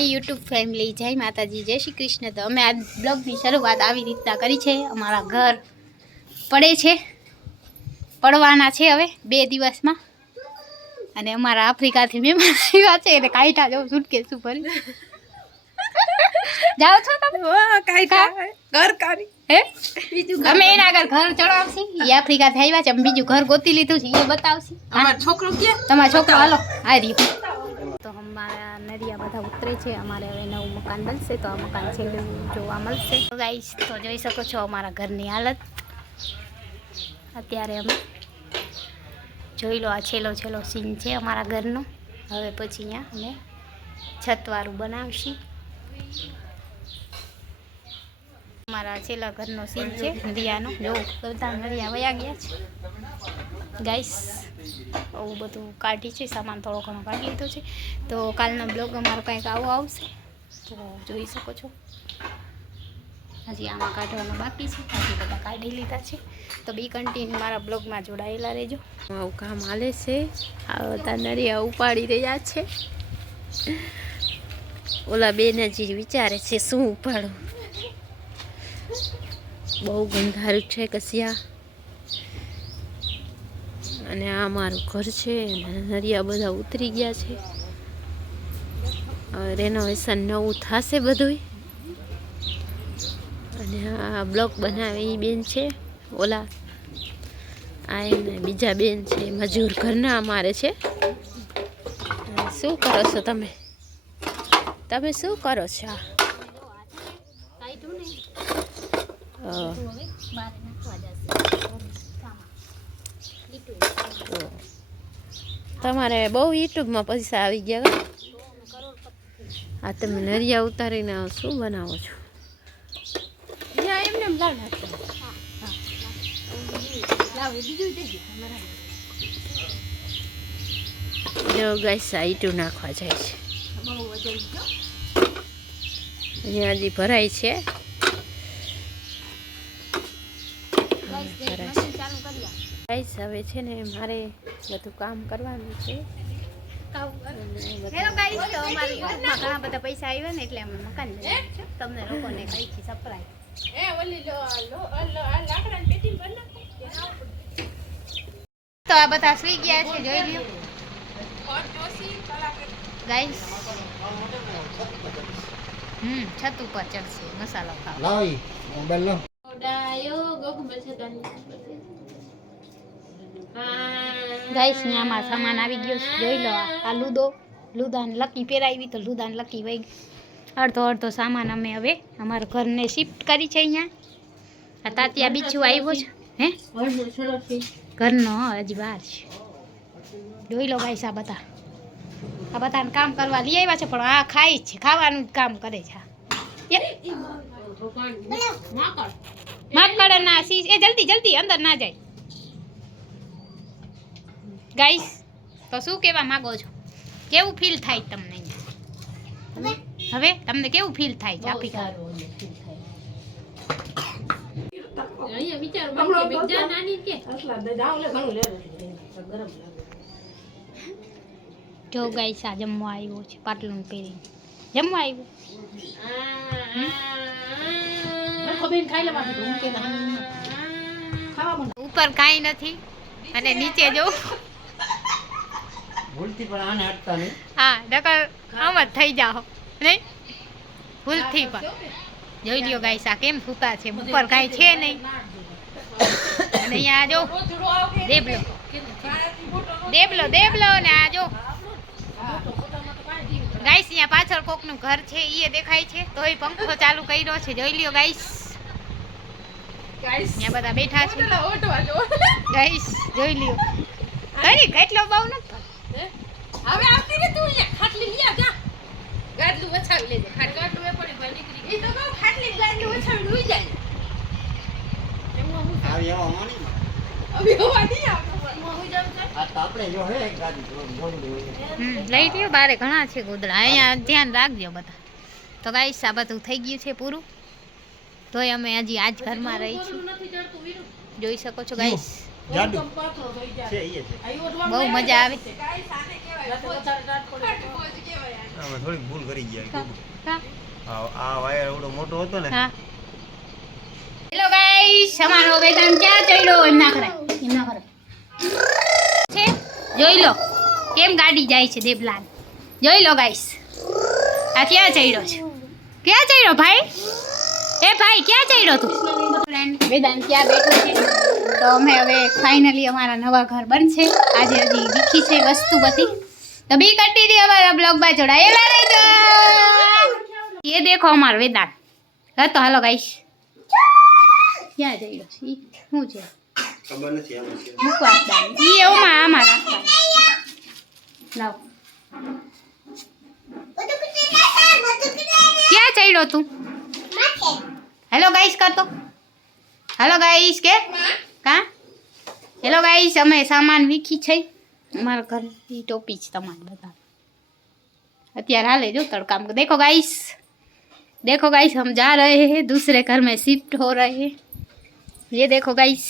My YouTube family, જય માતાજી, જય શ્રી કૃષ્ણ। તો અમે આ બ્લોગની શરૂઆત આવી રીતના કરી છે। અમારા ઘર પડે છે, પડવાના છે હવે 2 દિવસમાં। અને અમારા આફ્રિકાથી મહેમાન આવ્યા છે એટલે કાઈઠા જવું સુટકેસ ઉપર જાઓ છો તમે? કાઈઠા ઘર કરી હે બીજું અમે એના આગળ ઘર ચડાવશી। એ આફ્રિકાથી આવ્યા છે, અમે બીજું ઘર ગોતી લીધું છે, એ બતાવશી। અમાર છોકરો ક્યાં? તમારો છોકરો હાલો આ રહ્યો। તો અમારા નરિયા બધા ઉતરે છે, અમારે હવે નવું મકાન બનશે તો આ મકાન છેલ્લું જોવા મળશે। ગાઈસ તો જોઈ શકો છો અમારા ઘરની હાલત અત્યારે। અમે જોઈ લો, આ છેલ્લો સીન છે અમારા ઘરનો। હવે પછી અહીંયા અમે છતવાળું બનાવશી। અમારા છેલ્લા ઘરનો સીન છે નરિયાનો। જો બધા નરિયા વયા ગયા છે ગાઈસ। આવું બધું કાઢી છે, સામાન થોડો ઘણો કાઢી લીધો છે। તો કાલનો બ્લોગ અમારો કંઈક આવો આવશે, તો જોઈ શકો છો। હજી આમાં કાઢવાનું બાકી છે, હજી બધા કાઢી લીધા છે। તો બી કન્ટિન્યુ મારા બ્લોગમાં જોડાયેલા રહેજો। આવું કામ હાલે છે, આ બધા નરિયા ઉપાડી રહ્યા છે। ઓલા બેન હજી વિચારે છે શું ઉપાડું, બહુ ગંધારું છે કસિયા। અને આ મારું ઘર છે, નરિયા બધા ઉતરી ગયા છે। હવે રેનોવેશન નવું થશે બધું। અને આ બ્લોક બનાવે એ બેન છે, ઓલા આ એને બીજા બેન છે, મજૂર ઘરના અમારે છે। શું કરો છો તમે? તમે શું કરો છો? તમારે બહુ યુટ્યુબમાં પૈસા આવી ગયા। આ તમે નરિયા ઉતારીને શું બનાવો છો? જો ગાઈસ સાઈટું નાખવા જાય છે, અહીંયા હજી ભરાય છે। ગાઈસ હવે છે ને મારે બધું કામ કરવાનું છે। હેલો ગાઈસ, તો અમારા યુટ્યુબમાં ઘણા બધા પૈસા આવ્યા ને એટલે અમે મકાન બનાવ્યું છે, તમને લોકોને કઈ છે સરપ્રાઈઝ। તો આ બધા સુઈ ગયા છે, જોઈ લ્યો ગાઈસ। છત ઉપર ચડશે મસાલો ખાવા। ગાઈસ આમાં સામાન આવી ગયો છે, જોઈ લો। આ લુદાન લકી પહેરાવી તો લુદાન લકી વહી અડધો સામાન અમે હવે અમારા ઘરને શિફ્ટ કરી છે। અહીંયા આ તાતિયા બીજું આવ્યો છે, હે ઘરનો હજી બહાર છે, જોઈ લો ગાઈસ। આ બધાને કામ કરવા લઈ આવ્યા છે, પણ આ ખાય છે, ખાવાનું જ કામ કરે છે। માકડ ના શીશ એ જલ્દી અંદર ના જાય ગાઈસ। તો શું કહેવા માંગો છો? કેવું ફીલ થાય તમને હવે તમને કેવું ફીલ થાય છે આફ્રિકા? જો ગાઈસ આ જમવા આવ્યો છે, પાટલું પહેરીને જમવા આવ્યો। ઉપર કાંઈ નથી અને નીચે જો હા નકર આમ જ થઈ જાઓ નહીં ભૂલથી પણ। જોઈ લ્યો ગાઈસ આ કેમ સૂતા છે, ઉપર કાંઈ છે નહીં। અને અહીંયા જો દેબલો ને આ જો ગાઈસ અહીંયા પાછળ કોકનું ઘર છે એ દેખાય છે, તો એ પંખો ચાલુ કર્યો છે, જોઈ લ્યો ગાઈસ। અહીંયા બધા બેઠા છે ગાઈસ, જોઈ લ્યો। અરે કેટલો બહુ નથી હવે આવતી રે તું અહીંયા ખાટલી લ્યા જા ગાડલું વછાવી લેજે ગાડલું એ પડી ભાઈ નીકળી ગઈ તો કહું ખાટલી ગાડલું વછાવી લઈ જાય એમાં હું આવી આવો માની હવે હોવા નહીં આવતો હું જાવ છે આ તો આપણે જો હે ગાડી ગોંડું લઈ લ્યો। બારે ઘણા છે ગોદડા, અહીંયા ધ્યાન રાખજો બધા। તો ગાઈસ આ બધું થઈ ગયું છે પૂરું, તોય અમે હજી આજ ઘરમાં રહી છીએ, જોઈ શકો છો ગાઈસ। બહુ મજા આવે। અમે થોડી ભૂલ કરી ગયા કા આ વાયર એવડો મોટો હતો ને હા હેલો ગાઈસ અમારો વેદાંત ક્યાં ચડ્યો એમ ના કરાય છે જોઈ લો કેમ ગાડી જાય છે દેવલાલ જોઈ લો ગાઈસ આ ક્યાં ચડ્યો છે ક્યાં ચડ્યો ભાઈ એ ભાઈ ક્યાં ચડ્યો તું ફ્રેન્ડ વેદાંત ક્યાં બેઠો છે તો અમે હવે ફાઇનલી અમારા નવા ઘર બનશે આજે હજી દીખી છે વસ્તુ બધી તો બી કન્ટિન્યુ અમારા બ્લોગમાં જોડાયેલા રહેજો ये देखो हमार वेदांत है तो हेलो गाइस क्या जई रो छी હું છે ખબર નથી આમાં છે મુકવાસ દાન ઈ ઓમાં આમાં રાખવાનું લાવ ક્યાં ચડ્યો તું હેલો ગાઈસ કર તો હેલો ગાઈસ કે કા હેલો ગાઈસ અમે સામાન વીખી છે અમારા ઘર ની ટોપી છે તમારે બતા અત્યારે हाले जो तड़का में देखो गाइस हम जा रहे हैं दूसरे घर में शिफ्ट हो रहे हैं ये देखो गाइस